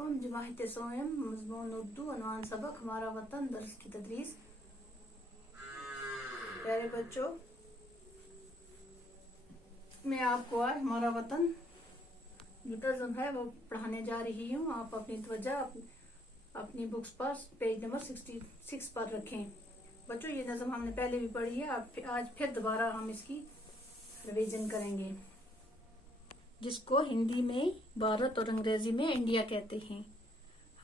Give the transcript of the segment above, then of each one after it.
अस्सलामुअलैकुम। जमाहित सोयम मज़मून उर्दू अनवान सबक हमारा वतन दर्स की तदरीस। प्यारे बच्चों, मैं आपको आज हमारा वतन जो तर्जुम है वो पढ़ाने जा रही हूँ। आप अपनी तवज्जो अपनी बुक्स पर पेज नंबर 66 पर रखें। बच्चों, ये नज़म हमने पहले भी पढ़ी है, आज फिर दोबारा हम इसकी रिवीजन करेंगे। जिसको हिंदी में भारत और अंग्रेजी में इंडिया कहते हैं।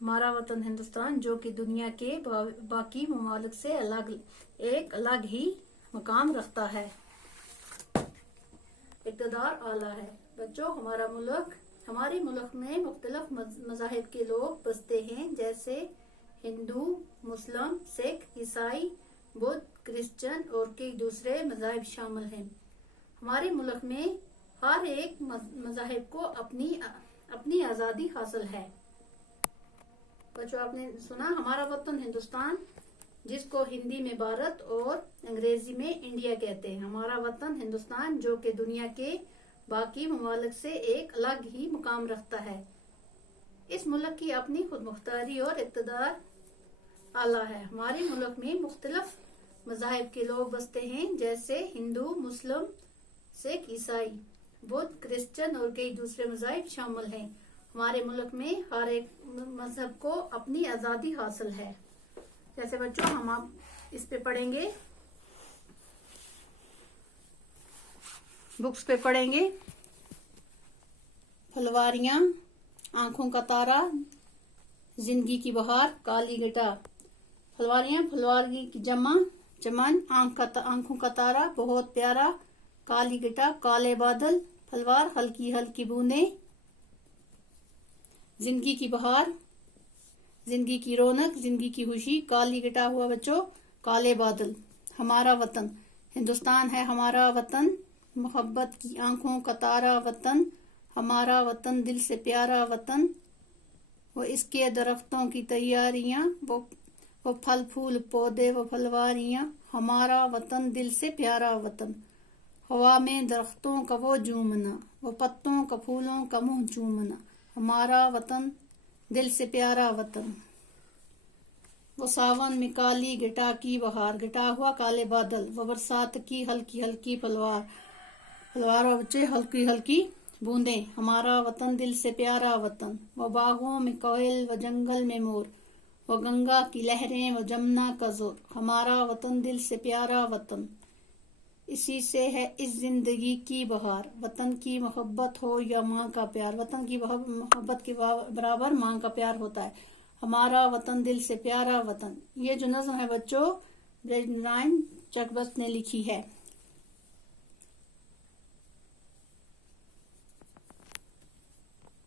हमारा वतन हिंदुस्तान जो कि दुनिया के बाकी ममालिक से एक अलग ही मकाम रखता है, इक़्तिदार आला है। बच्चों, हमारे मुल्क में मुख्तलिफ मज़ाहिब के लोग बसते हैं, जैसे हिंदू, मुस्लिम, सिख, ईसाई, बुद्ध, क्रिश्चियन और कई दूसरे मज़ाहिब शामिल हैं। हमारे मुल्क में हर एक मज़ाहिब को अपनी आज़ादी हासिल है। बच्चों, आपने सुना हमारा वतन हिंदुस्तान जिसको हिंदी में भारत और अंग्रेजी में इंडिया कहते हैं। हमारा वतन हिंदुस्तान जो कि दुनिया के बाकी ममालिक से एक अलग ही मुकाम रखता है। इस मुल्क की अपनी खुदमुख्तारी और इक़्तिदार आला है। हमारे मुल्क में मुख्तलिफ मज़ाहिब के लोग बसते हैं, जैसे हिंदू, मुस्लिम, सिख, ईसाई, बुद्ध, क्रिश्चियन और कई दूसरे मज़ाहिब शामिल हैं। हमारे मुल्क में हर एक मजहब को अपनी आज़ादी हासिल है। जैसे बच्चों, हम आप इस पे पढ़ेंगे, बुक्स पे पढ़ेंगे। फुलवारियां, आंखों का तारा, जिंदगी की बहार, काली घटा। फुलवारियां, फुलवारी की चमन, आंखों का तारा, बहुत प्यारा, काली घटा, काले बादल, फलवार, हल्की हल्की बूंदें, जिंदगी की बहार, जिंदगी की रौनक, जिंदगी की खुशी, काली घटा हुआ बच्चों काले बादल। हमारा वतन हिंदुस्तान है, हमारा वतन मोहब्बत की आंखों का तारा वतन, हमारा वतन दिल से प्यारा वतन, वो इसके दरख्तों की तैयारियां, वो फल फूल पौधे वो फलवारियां, हमारा वतन दिल से प्यारा वतन। हवा में दरख्तों का वो झूमना, वो पत्तों का फूलों का मुंह चूमना, हमारा वतन दिल से प्यारा वतन। वो सावन में काली घटा की बहार, घटा हुआ काले बादल, वो बरसात की हल्की हल्की फलवार बच्चे हल्की हल्की बूंदे, हमारा वतन दिल से प्यारा वतन। वो बागों में कोयल, वो जंगल में मोर, वो गंगा की लहरें, वो जमुना का जोर, हमारा वतन दिल से प्यारा वतन। इसी से है इस जिंदगी की बहार, वतन की मोहब्बत हो या माँ का प्यार, वतन की मोहब्बत के बराबर माँ का प्यार होता है। हमारा वतन दिल से प्यारा वतन। ये जो नज़्म है बच्चों, ब्रजनाइन चकबस्त ने लिखी है।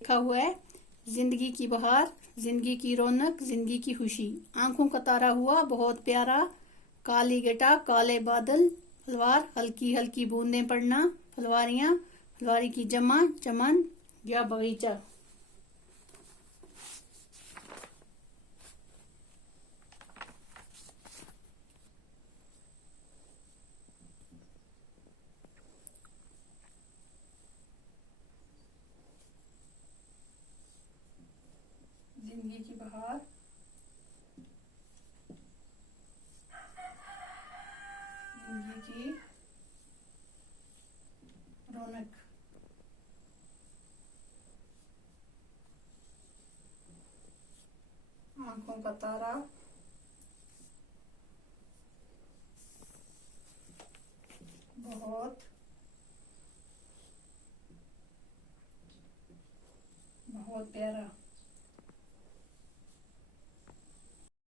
लिखा हुआ है, जिंदगी की बहार, जिंदगी की रौनक, जिंदगी की खुशी, आंखों का तारा हुआ बहुत प्यारा, काली घटा काले बादल, फलवार हल्की हल्की बूंदें पड़ना, फलवारियां फलवारी की चमन या बगीचा। जिंदगी की बहार, जिंदगी की रौनक, आंखों का तारा, बहुत बहुत प्यारा।